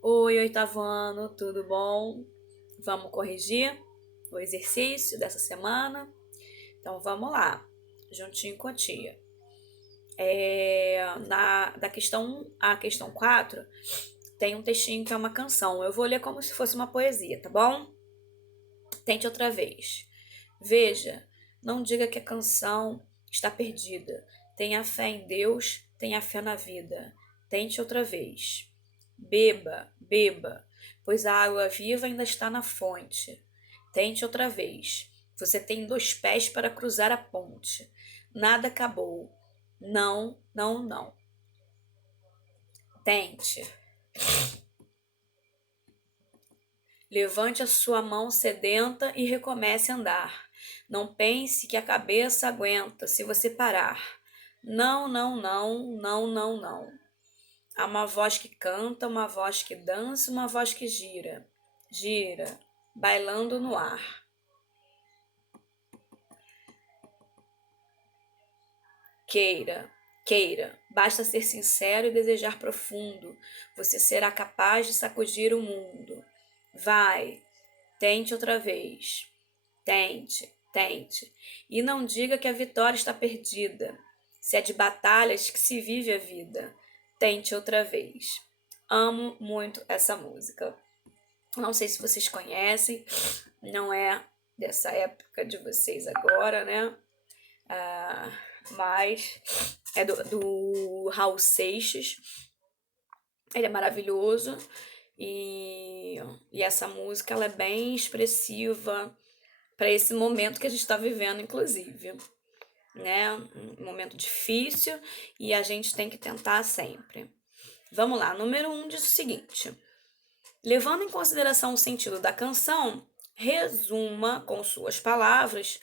Oi, oitavo ano, tudo bom? Vamos corrigir o exercício dessa semana? Então vamos lá, juntinho com a tia. Da questão 1 à questão 4, tem um textinho que é uma canção. Eu vou ler como se fosse uma poesia, tá bom? Tente outra vez. Veja, não diga que a canção está perdida. Tenha fé em Deus, tenha fé na vida. Tente outra vez. Beba, beba, pois a água viva ainda está na fonte. Tente outra vez. Você tem 2 pés para cruzar a ponte. Nada acabou. Não, não, não. Tente. Levante a sua mão sedenta e recomece a andar. Não pense que a cabeça aguenta se você parar. Não, não, não, não, não, não. Há uma voz que canta, uma voz que dança, uma voz que gira, gira, bailando no ar. Queira, queira, basta ser sincero e desejar profundo. Você será capaz de sacudir o mundo. Vai, tente outra vez. Tente, tente. E não diga que a vitória está perdida. Se é de batalhas que se vive a vida. Tente outra vez. Amo muito essa música. Não sei se vocês conhecem, não é dessa época de vocês agora, né? Mas é do Raul Seixas. Ele é maravilhoso e essa música ela é bem expressiva para esse momento que a gente está vivendo, inclusive, né? Um momento difícil e a gente tem que tentar sempre. Vamos lá, número 1 diz o seguinte: levando em consideração o sentido da canção, resuma com suas palavras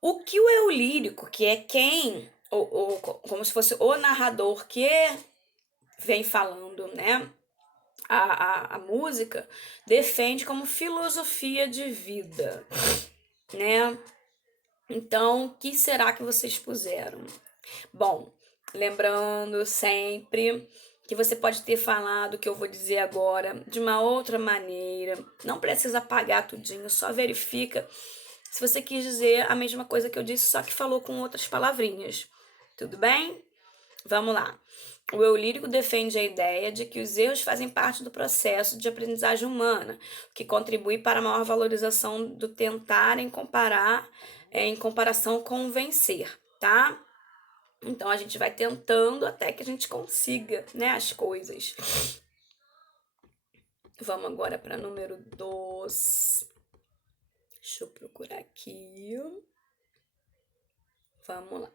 o que o eu lírico, que é quem, ou como se fosse o narrador que vem falando, né? A música defende como filosofia de vida, né? Então, o que será que vocês puseram? Bom, lembrando sempre que você pode ter falado o que eu vou dizer agora de uma outra maneira. Não precisa apagar tudinho, só verifica se você quis dizer a mesma coisa que eu disse, só que falou com outras palavrinhas. Tudo bem? Vamos lá. O eu lírico defende a ideia de que os erros fazem parte do processo de aprendizagem humana, o que contribui para a maior valorização do tentar em comparação com o vencer, tá? Então a gente vai tentando até que a gente consiga, né, as coisas. Vamos agora para número 2. Deixa eu procurar aqui. Vamos lá.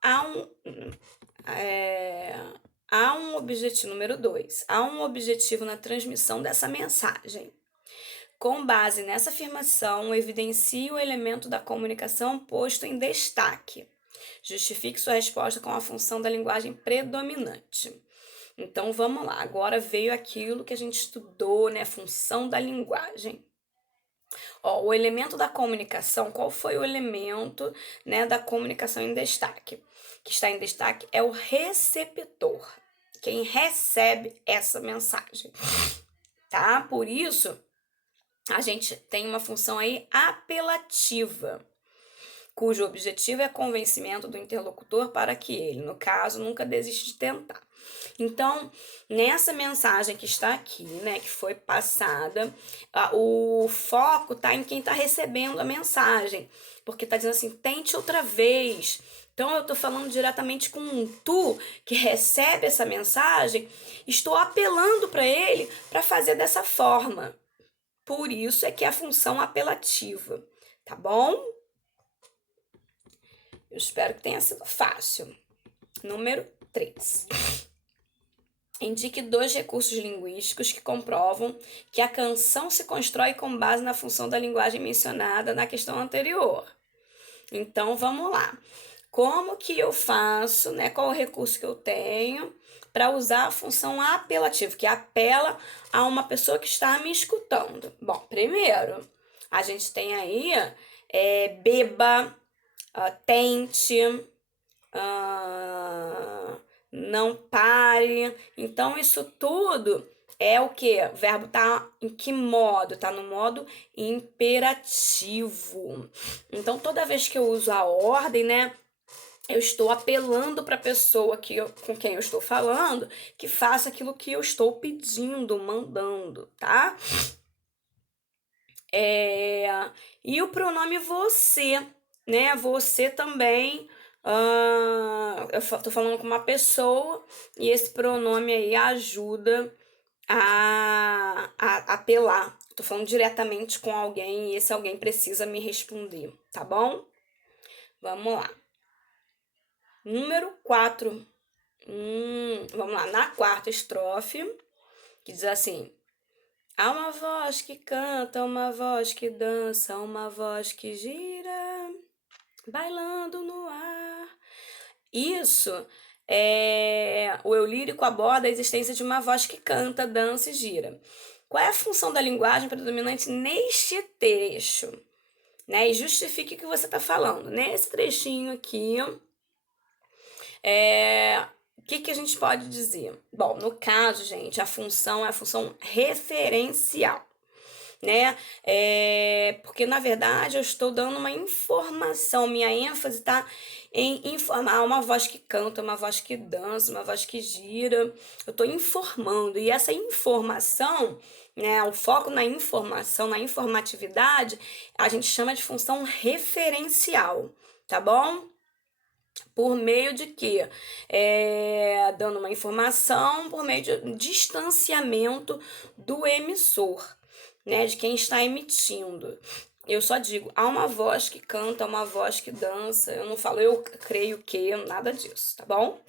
Há um, há um objetivo, número 2. Há um objetivo na transmissão dessa mensagem. Com base nessa afirmação, evidencie o elemento da comunicação posto em destaque. Justifique sua resposta com a função da linguagem predominante. Então vamos lá, agora veio aquilo que a gente estudou, né? Função da linguagem. Ó, o elemento da comunicação, qual foi o elemento, né, da comunicação em destaque? Que está em destaque é o receptor, quem recebe essa mensagem, tá? Por isso, a gente tem uma função aí apelativa, cujo objetivo é convencimento do interlocutor para que ele, no caso, nunca desiste de tentar. Então, nessa mensagem que está aqui, né, que foi passada, o foco está em quem está recebendo a mensagem, porque está dizendo assim, tente outra vez. Então, eu estou falando diretamente com um tu que recebe essa mensagem, estou apelando para ele para fazer dessa forma. Por isso é que é a função apelativa, tá bom? Eu espero que tenha sido fácil. Número 3. Indique 2 recursos linguísticos que comprovam que a canção se constrói com base na função da linguagem mencionada na questão anterior. Então, vamos lá. Como que eu faço, né? Qual o recurso que eu tenho para usar a função apelativa, que apela a uma pessoa que está me escutando? Bom, primeiro, a gente tem aí beba, tente, não pare. Então, isso tudo é o que? O verbo tá em que modo? Tá no modo imperativo. Então, toda vez que eu uso a ordem, né? Eu estou apelando para a pessoa com quem eu estou falando que faça aquilo que eu estou pedindo, mandando, tá? E o pronome você, né? Você também. Eu tô falando com uma pessoa e esse pronome aí ajuda a apelar. Tô falando diretamente com alguém e esse alguém precisa me responder, tá bom? Vamos lá. Número 4. Vamos lá, na quarta estrofe, que diz assim: há uma voz que canta, uma voz que dança, uma voz que gira, bailando no ar. Isso é o eu lírico aborda a existência de uma voz que canta, dança e gira. Qual é a função da linguagem predominante neste trecho? Né? E justifique o que você está falando. Nesse trechinho aqui, o que a gente pode dizer? Bom, no caso, gente, a função é a função referencial, né? Porque, na verdade, eu estou dando uma informação, minha ênfase está em informar uma voz que canta, uma voz que dança, uma voz que gira. Eu estou informando, e essa informação, né, o foco na informação, na informatividade, a gente chama de função referencial, tá bom? Por meio de quê? Dando uma informação por meio de distanciamento do emissor, né? De quem está emitindo. Eu só digo, há uma voz que canta, uma voz que dança. Eu não falo, eu creio que, nada disso, tá bom?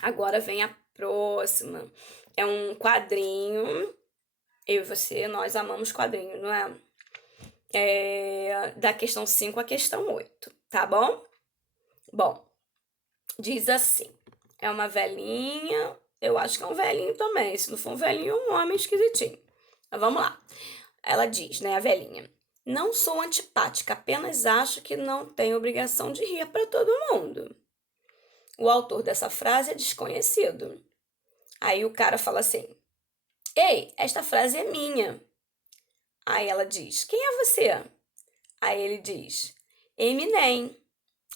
Agora vem a próxima. É um quadrinho. Eu e você, nós amamos quadrinhos, não é? Da questão 5 à questão 8, tá bom? Bom, diz assim: é uma velhinha, eu acho que é um velhinho também. Se não for um velhinho, é um homem esquisitinho. Mas vamos lá. Ela diz, né, a velhinha: não sou antipática, apenas acho que não tenho obrigação de rir para todo mundo. O autor dessa frase é desconhecido. Aí o cara fala assim: ei, esta frase é minha. Aí ela diz: quem é você? Aí ele diz: Eminem.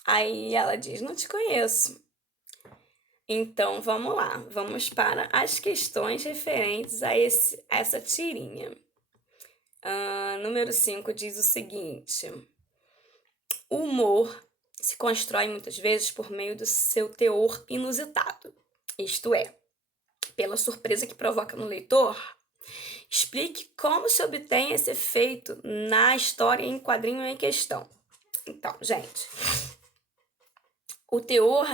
Aí ela diz: não te conheço. Então vamos lá, vamos para as questões referentes a essa tirinha. Número 5 diz o seguinte: o humor se constrói muitas vezes por meio do seu teor inusitado, isto é, pela surpresa que provoca no leitor. Explique como se obtém esse efeito na história em quadrinho em questão. Então, gente, o teor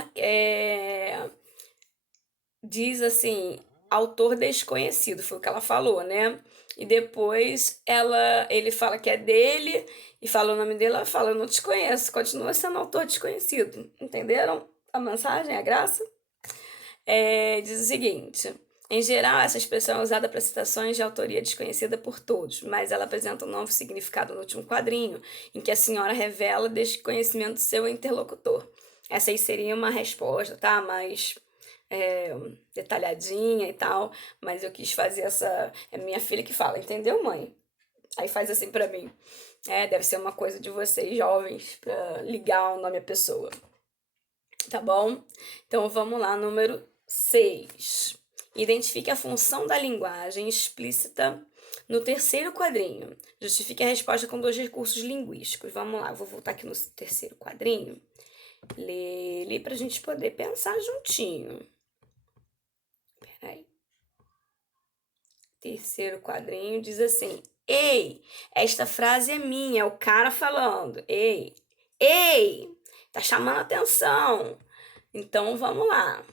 diz assim, autor desconhecido, foi o que ela falou, né? E depois ele fala que é dele e fala o nome dele, ela fala, eu não te conheço, continua sendo autor desconhecido. Entenderam a mensagem, a graça? Diz o seguinte: em geral, essa expressão é usada para citações de autoria desconhecida por todos, mas ela apresenta um novo significado no último quadrinho, em que a senhora revela desconhecimento do seu interlocutor. Essa aí seria uma resposta, tá? Mas detalhadinha e tal, mas eu quis fazer essa. É minha filha que fala, entendeu, mãe? Aí faz assim pra mim. Deve ser uma coisa de vocês jovens pra ligar o nome à pessoa. Tá bom? Então vamos lá, número 6. Identifique a função da linguagem explícita no terceiro quadrinho. Justifique a resposta com 2 recursos linguísticos. Vamos lá, vou voltar aqui no terceiro quadrinho. Lê ele pra gente poder pensar juntinho. Peraí. Terceiro quadrinho diz assim: ei, esta frase é minha, é o cara falando. Ei, tá chamando atenção. Então vamos lá.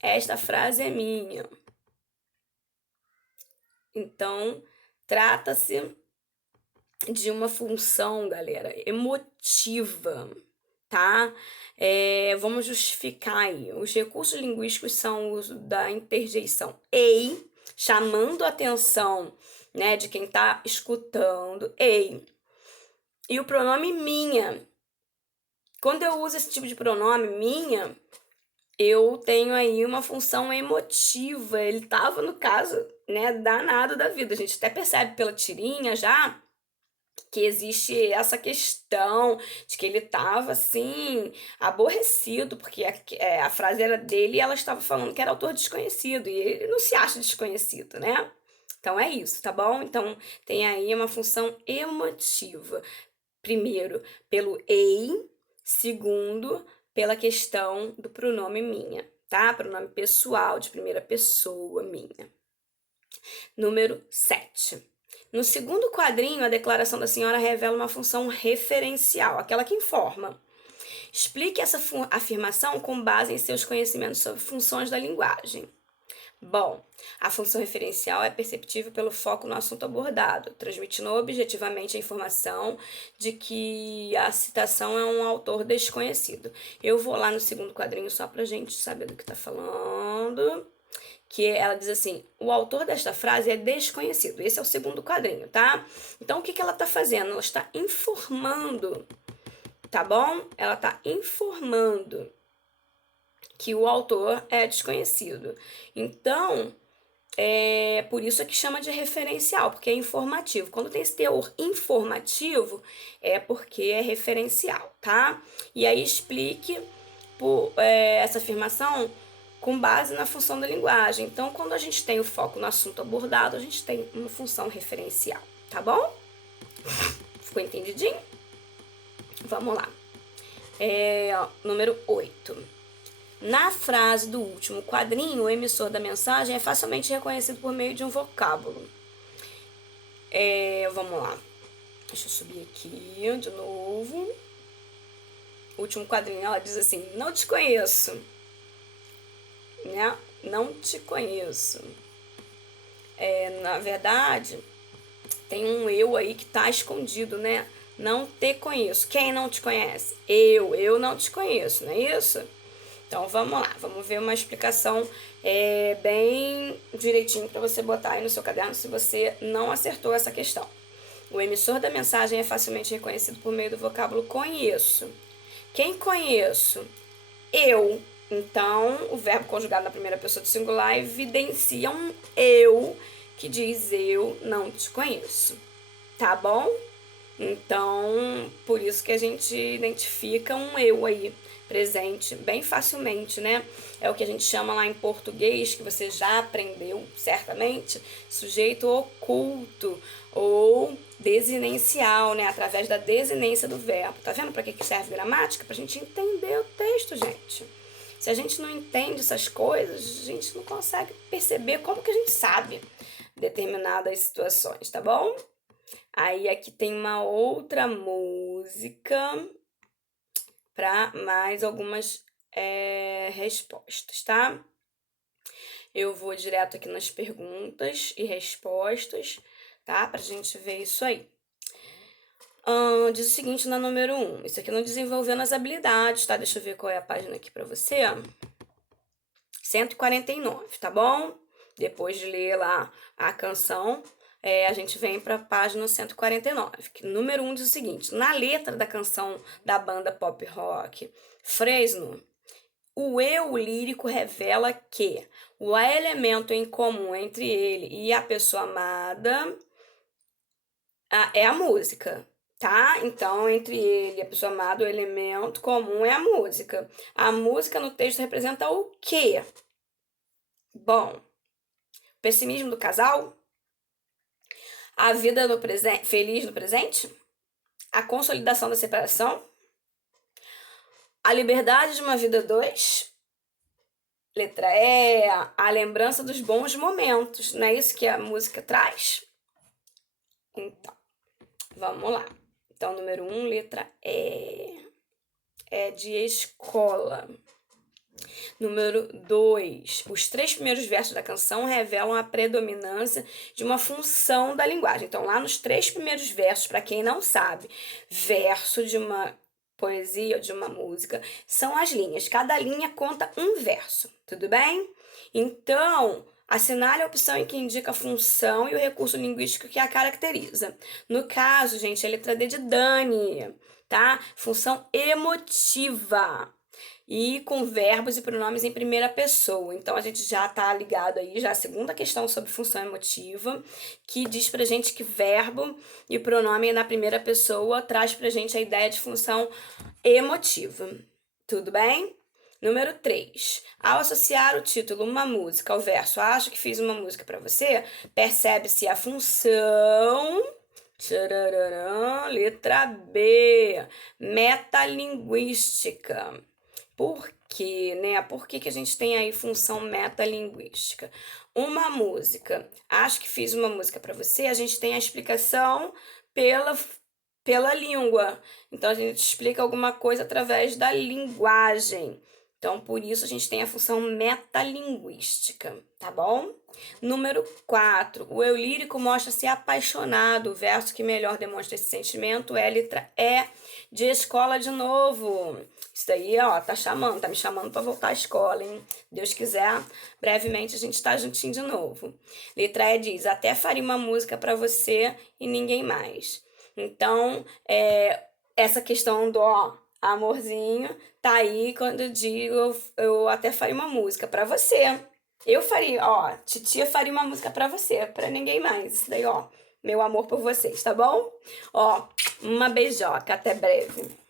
Esta frase é minha. Então, trata-se de uma função, galera, emotiva, tá? Vamos justificar aí. Os recursos linguísticos são o uso da interjeição ei, chamando a atenção, né, de quem tá escutando, ei. E o pronome minha. Quando eu uso esse tipo de pronome, minha, eu tenho aí uma função emotiva. Ele tava, no caso, né, danado da vida. A gente até percebe pela tirinha já que existe essa questão de que ele estava assim, aborrecido, porque a frase era dele e ela estava falando que era autor desconhecido, e ele não se acha desconhecido, né? Então é isso, tá bom? Então tem aí uma função emotiva. Primeiro, pelo ei, segundo, pela questão do pronome minha, tá? Pronome pessoal, de primeira pessoa minha. Número 7. No segundo quadrinho, a declaração da senhora revela uma função referencial, aquela que informa. Explique essa afirmação com base em seus conhecimentos sobre funções da linguagem. Bom, a função referencial é perceptível pelo foco no assunto abordado, transmitindo objetivamente a informação de que a citação é um autor desconhecido. Eu vou lá no segundo quadrinho só pra gente saber do que tá falando. Que ela diz assim: o autor desta frase é desconhecido. Esse é o segundo quadrinho, tá? Então, o que ela está fazendo? Ela está informando, tá bom? Ela está informando que o autor é desconhecido. Então, por isso é que chama de referencial, porque é informativo. Quando tem esse teor informativo, é porque é referencial, tá? E aí explique essa afirmação com base na função da linguagem. Então, quando a gente tem o foco no assunto abordado, a gente tem uma função referencial, tá bom? Ficou entendidinho? Vamos lá. Número 8. Na frase do último quadrinho, o emissor da mensagem é facilmente reconhecido por meio de um vocábulo. Vamos lá. Deixa eu subir aqui de novo. O último quadrinho, ela diz assim: não te conheço. Né? Não te conheço. Na verdade, tem um eu aí que tá escondido, né? Não te conheço. Quem não te conhece? Eu não te conheço, não é isso? Então vamos lá, vamos ver uma explicação bem direitinho para você botar aí no seu caderno se você não acertou essa questão. O emissor da mensagem é facilmente reconhecido por meio do vocábulo conheço. Quem conheço? Eu. Então, o verbo conjugado na primeira pessoa do singular evidencia um eu que diz eu não te conheço. Tá bom? Então, por isso que a gente identifica um eu aí presente bem facilmente, né? É o que a gente chama lá em português, que você já aprendeu certamente, sujeito oculto ou desinencial, né? Através da desinência do verbo. Tá vendo para que serve gramática? Pra gente entender o texto, gente. Se a gente não entende essas coisas, a gente não consegue perceber como que a gente sabe determinadas situações, tá bom? Aí aqui tem uma outra música para mais algumas respostas, tá? Eu vou direto aqui nas perguntas e respostas, tá? Pra gente ver isso aí. Diz o seguinte na número 1. Isso aqui não desenvolvendo as habilidades, tá? Deixa eu ver qual é a página aqui pra você. 149, tá bom? Depois de ler lá a canção, a gente vem para a página 149, que número 1 diz o seguinte: na letra da canção da banda pop rock Fresno, o eu lírico revela que o elemento em comum entre ele e a pessoa amada é a música, tá? Então, entre ele e a pessoa amada, o elemento comum é a música. A música no texto representa o quê? Bom, pessimismo do casal, a vida no presente, feliz no presente, a consolidação da separação, a liberdade de uma vida dois, letra E, a lembrança dos bons momentos, não é isso que a música traz? Então, vamos lá. Então, número 1, letra E, é de escola. Número 2. Os 3 primeiros versos da canção revelam a predominância de uma função da linguagem. Então, lá nos 3 primeiros versos, para quem não sabe, verso de uma poesia ou de uma música são as linhas. Cada linha conta um verso, tudo bem? Então, assinale a opção em que indica a função e o recurso linguístico que a caracteriza. No caso, gente, a letra D de Dani, tá? Função emotiva. e com verbos e pronomes em primeira pessoa. Então a gente já tá ligado aí, já a segunda questão sobre função emotiva, que diz pra gente que verbo e pronome na primeira pessoa traz pra gente a ideia de função emotiva. Tudo bem? Número 3. Ao associar o título uma música ao verso acho que fiz uma música para você, percebe-se a função. Tchararã, letra B. Metalinguística. Por quê, né? Por que a gente tem aí função metalinguística? Uma música. Acho que fiz uma música para você, a gente tem a explicação pela língua. Então a gente explica alguma coisa através da linguagem. Então, por isso, a gente tem a função metalinguística, tá bom? Número 4. O eu lírico mostra-se apaixonado. O verso que melhor demonstra esse sentimento é a letra E de escola de novo. Isso daí, ó, tá me chamando para voltar à escola, hein? Deus quiser, brevemente a gente tá juntinho de novo. Letra E diz: até faria uma música para você e ninguém mais. Então, essa questão do ó, amorzinho tá aí quando eu digo eu até faria uma música pra você. Eu faria, ó, titia faria uma música pra você, pra ninguém mais. Isso daí, ó, meu amor por vocês, tá bom? Ó, uma beijoca, até breve.